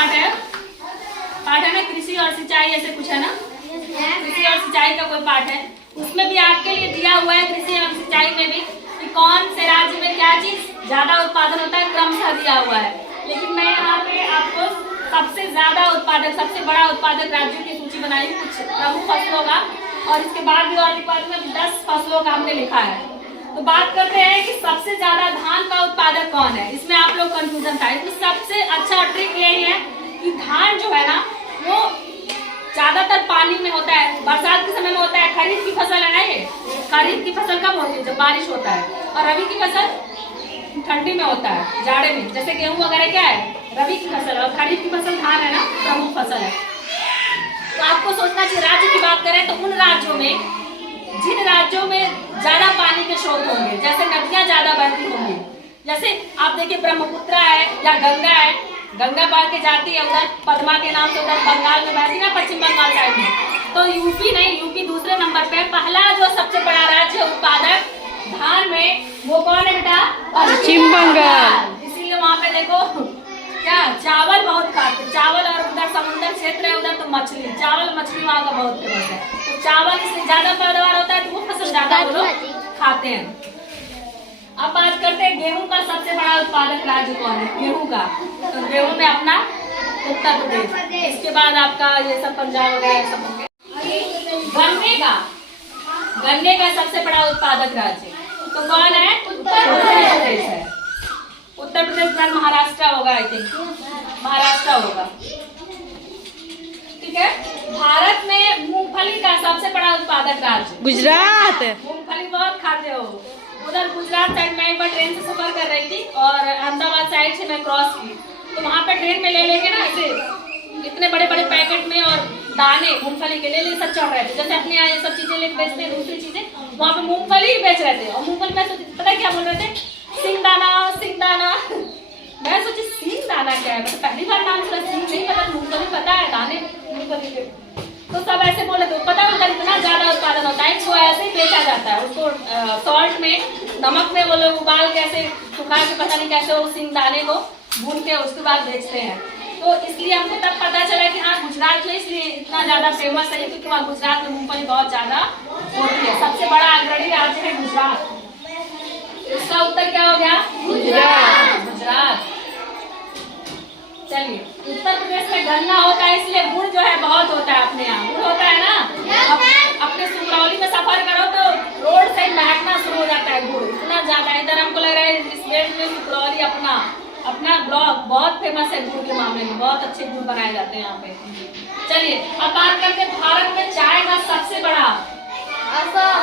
Part है ना, कृषि और सिंचाई ऐसे कुछ है ना, कृषि और सिंचाई का कोई पार्ट है, उसमें भी आपके लिए दिया हुआ है कृषि और सिंचाई में भी कि कौन से राज्य में क्या चीज ज्यादा उत्पादन होता है, क्रमशः दिया हुआ है। लेकिन मैं यहाँ पे आपको सबसे ज्यादा उत्पादक, सबसे बड़ा उत्पादक राज्यों की सूची बनाई, कुछ प्रमुख फसलों का, और इसके बाद भी और 10 फसलों का हमने लिखा है। तो बात करते हैं कि सबसे ज्यादा धान का उत्पादक कौन है। इसमें आप लोग कंफ्यूजन था, इसमें सबसे अच्छा ट्रिक यही है कि धान जो है ना वो ज्यादातर पानी में होता है, बरसात के समय में होता है। खरीफ की फसल है ना, ये खरीफ की फसल कब होती है, जब बारिश होता है, और रबी की फसल ठंडी में होता है, जाड़े में। जैसे गेहूं वगैरह क्या है, रबी की फसल, और खरीफ की फसल धान है ना, प्रमुख फसल है। तो आपको सोचना चाहिए, राज्य की बात करें तो उन राज्यों में, जिन राज्यों में ज्यादा पानी के स्रोत होंगे, जैसे नदियां ज्यादा बहती होंगी, जैसे आप देखिए ब्रह्मपुत्र है या गंगा है, गंगा बह के जाती है उधर पद्मा के नाम से, उधर बंगाल में बहती है ना, पश्चिम बंगाल साइड में। तो यूपी नहीं, यूपी दूसरे नंबर पे। पहला जो सबसे बड़ा राज्य उत्पादक धान में वो कौन है बेटा, पश्चिम बंगाल। इसीलिए वहाँ पे देखो क्या चावल बहुत खाते, चावल, और उधर समुद्र क्षेत्र है, उधर तो मछली, चावल मछली वहाँ का बहुत फेमस है। तो चावल इसलिए ज्यादा पैदावार होता है, तो वो फसल ज्यादा वो लोग खाते हैं। अब बात करते हैं गेहूं का सबसे बड़ा उत्पादक राज्य कौन है, गेहूं का। तो गेहूं में अपना उत्तर प्रदेश, इसके बाद आपका ये सब पंजाब वगैरह सब होंगे। गन्ने का सबसे बड़ा उत्पादक राज्य तो कौन है, उत्तर प्रदेश है। उत्तर प्रदेश बाद महाराष्ट्र होगा, आई थिंक महाराष्ट्र होगा, ठीक है। भारत में मूंगफली का सबसे बड़ा उत्पादक राज्य गुजरात। मूंगफली बहुत खाते हो उधर, गुजरात साइड में एक बार ट्रेन से सफर कर रही थी और अहमदाबाद साइड से मैं क्रॉस की, तो वहाँ पे ट्रेन में ले लेके ना ऐसे इतने बड़े बड़े पैकेट में और दाने मूंगफली के ले सब चढ़ रहे थे। जैसे अपने यहाँ ये सब चीजें लेके बेचते हैं, दूसरी चीजें, वहाँ पे मूंगफली बेच रहे थे। और मूंगफली में पता है क्या बोल रहे थे, सिंगदाना सिंगदाना। मैं सोची सिंगदाना क्या है, मतलब पहली बार नाम सुना, सिंग नहीं पता, मूंगफली पता है, दाने मूंगफली के। तो सब ऐसे बोले थे, पता है उधर इतना ज्यादा उत्पादन होता है, वो ऐसे ही बेचा जाता है। उसको सॉल्ट में, नमक में वो लोग उबाल के ऐसे सुखा के, पता नहीं कैसे वो सिंगदाने को भून के उसके बाद बेचते हैं। तो इसलिए हमको तब पता चला कि हाँ गुजरात में इसलिए इतना ज्यादा फेमस है, क्योंकि वहाँ गुजरात में मूंगफली बहुत ज्यादा होती है। सबसे बड़ा अग्रणी राज्य है गुजरात। इसका उत्तर क्या हो गया, गुजरात। गुजरात। चलिए, उत्तर प्रदेश में गन्ना होता है, इसलिए गुड़ जो है बहुत होता है। अपने यहाँ गुड़ होता है ना, अपने सुगरौली में सफर करो तो रोड से महकना शुरू हो जाता है गुड़, इतना ज्यादा। इधर हमको लग रहा है इस बेल्ट में सुगरौली अपना ब्लॉक बहुत फेमस है गुड़ के मामले में, बहुत अच्छे गुड़ बनाए जाते हैं यहाँ पे। चलिए अब बात करते हैं भारत में चाय का सबसे बड़ा,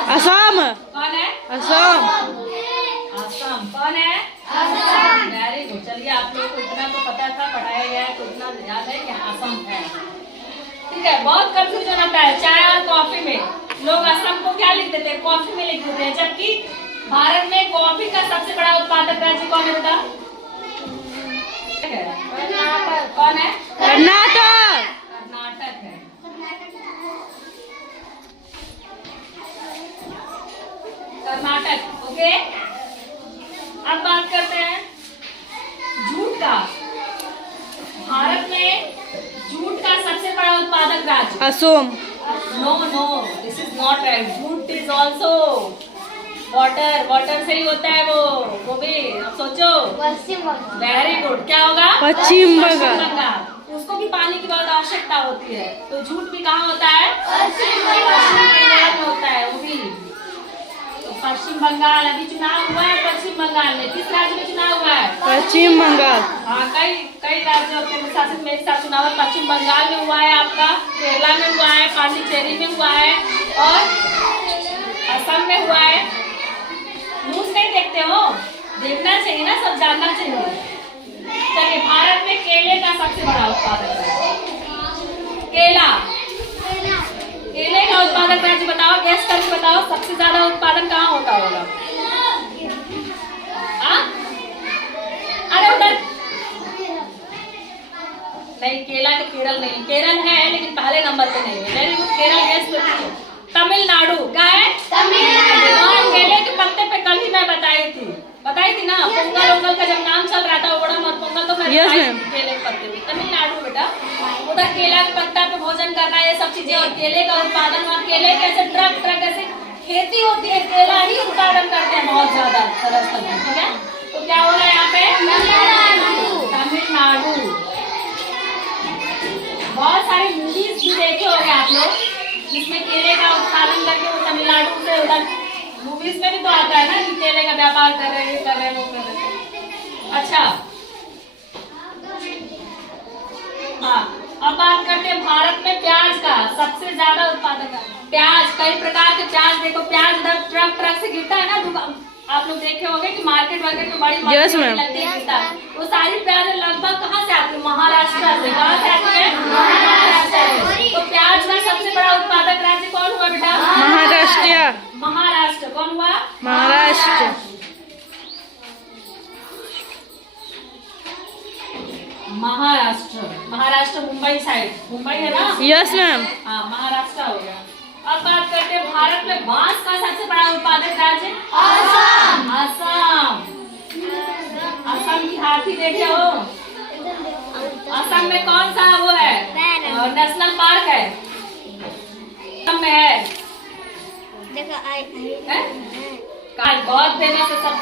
असम। कौन है, असम। असम कौन है, असम। Very good. चलिए आप लोगों को इतना तो पता था, पढ़ाया गया है, तो इतना याद है कि असम है, ठीक है। बहुत कंफ्यूजन होता है चाय और कॉफी में, लोग असम को क्या लिख देते हैं, कॉफी में लिख देते हैं, जबकि भारत में कॉफी का सबसे बड़ा उत्पादक राज्य कौन है बेटा, कौन है, कर्नाटक। कर्नाटक है। कर्नाटक, ओके। अब बात करते हैं जूट का। भारत में जूट का सबसे बड़ा उत्पादक राज्य, Assam. No, this is not right. Jute is also water से ही होता है वो भी। अब सोचो, पश्चिम बंगाल। Very good. क्या होगा, पश्चिम बंगाल। उसको भी पानी की बहुत आवश्यकता होती है, तो जूट भी कहाँ होता है, पश्चिम बंगाल में होता है वो भी। तो पश्चिम बंगाल, अभी चुनाव हुआ है पश्चिम बंगाल में, किस राज्य में चुनाव हुआ है, पश्चिम बंगाल। हाँ, कई राज्यों के शासन में एक साथ चुनाव है। पश्चिम बंगाल में हुआ है, आपका केरला में हुआ है, पांडिचेरी में हुआ है, और असम में हुआ है। न्यूज नहीं देखते हो, देखना चाहिए ना, सब जानना चाहिए। चलिए, भारत में केले का सबसे बड़ा उत्पादक है केला। केले का उत्पादक राज्य बताओ, गैस करके बताओ, सबसे ज्यादा उत्पादन कहाँ होता होगा। अरे उधर नहीं, केला के केरल नहीं, केरल है लेकिन पहले नंबर पे नहीं है। वेरी गुड, केरल गैस करती है। तमिलनाडु क्या है, तमिलनाडु। केले के पत्ते पे कल ही मैं बताई थी ना, पोंगल का जब नाम चल रहा था, ओणम और पोंगल, तो मैं Yes, ma'am. केले के पत्ते भी तमिलनाडु बेटा। उधर केला के पत्ता पे भोजन करना ये सब चीजें और केले का उत्पादन और केले कैसे ट्रक ट्रक ऐसे खेती होती है, केला ही उत्पादन करते हैं बहुत ज्यादा दरअसल में, ठीक है। तो क्या हो रहा है यहाँ पे तमिलनाडु। बहुत सारे मूवीज भी देखे होंगे आप लोग जिसमें केले का उत्पादन करके वो तमिलनाडु से उधर मूवीज में भी तो आता है ना कि केले का व्यापार कर रहे हैं, ये कर रहे हैं, वो कर रहे हैं। अच्छा हाँ, अब बात करते हैं भारत में प्याज का सबसे ज्यादा उत्पादन का। प्याज, कई प्रकार के प्याज, देखो प्याज उधर ट्रक ट्रक से गिरता है ना, दुकान आप लोग देखे होंगे कि मार्केट वगैरह में बड़ी Yes, ma'am. लगती है गिरता है। वो सारी प्याज लगभग कहाँ से आती है? महाराष्ट्र से। कहाँ से आती है? महाराष्ट्र से। तो प्याज का सबसे बड़ा उत्पादक राज्य कौन हुआ बेटा? महाराष्ट्र। महाराष्ट्र। कौन हुआ? महाराष्ट्र। महाराष्ट्र। महाराष्ट्र मुंबई साइड, मुंबई है ना? Yes ma'am. हाँ, महाराष्ट्र हो गया। अब बात करते हैं भारत में बांस का सबसे बड़ा उत्पादक राज्य असम। असम। असम की हाथी देखे हो? असम में कौन सा वो है नेशनल पार्क है? असम में है बहुत फेमस है, सब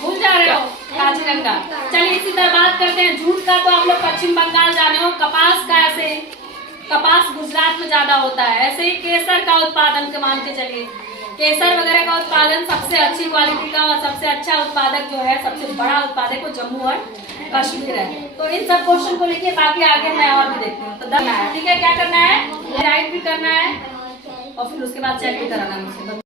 भूल जा रहे हो काजीरंगा। चलिए इसी तरह बात करते हैं जूट का। तो हम लोग पश्चिम बंगाल जाने हो। कपास का ऐसे, कपास गुजरात में ज्यादा होता है। ऐसे ही केसर का उत्पादन के मान के चलिए, केसर वगैरह का उत्पादन सबसे अच्छी क्वालिटी का और सबसे अच्छा उत्पादक जो है, सबसे बड़ा उत्पादक वो जम्मू और कश्मीर है। तो इन सब क्वेश्चन को लेके बाकी आगे मैं और भी देखती हूँ। तो ठीक है, क्या करना है? राइट भी करना है और फिर उसके बाद चेक भी कराना है मुझसे।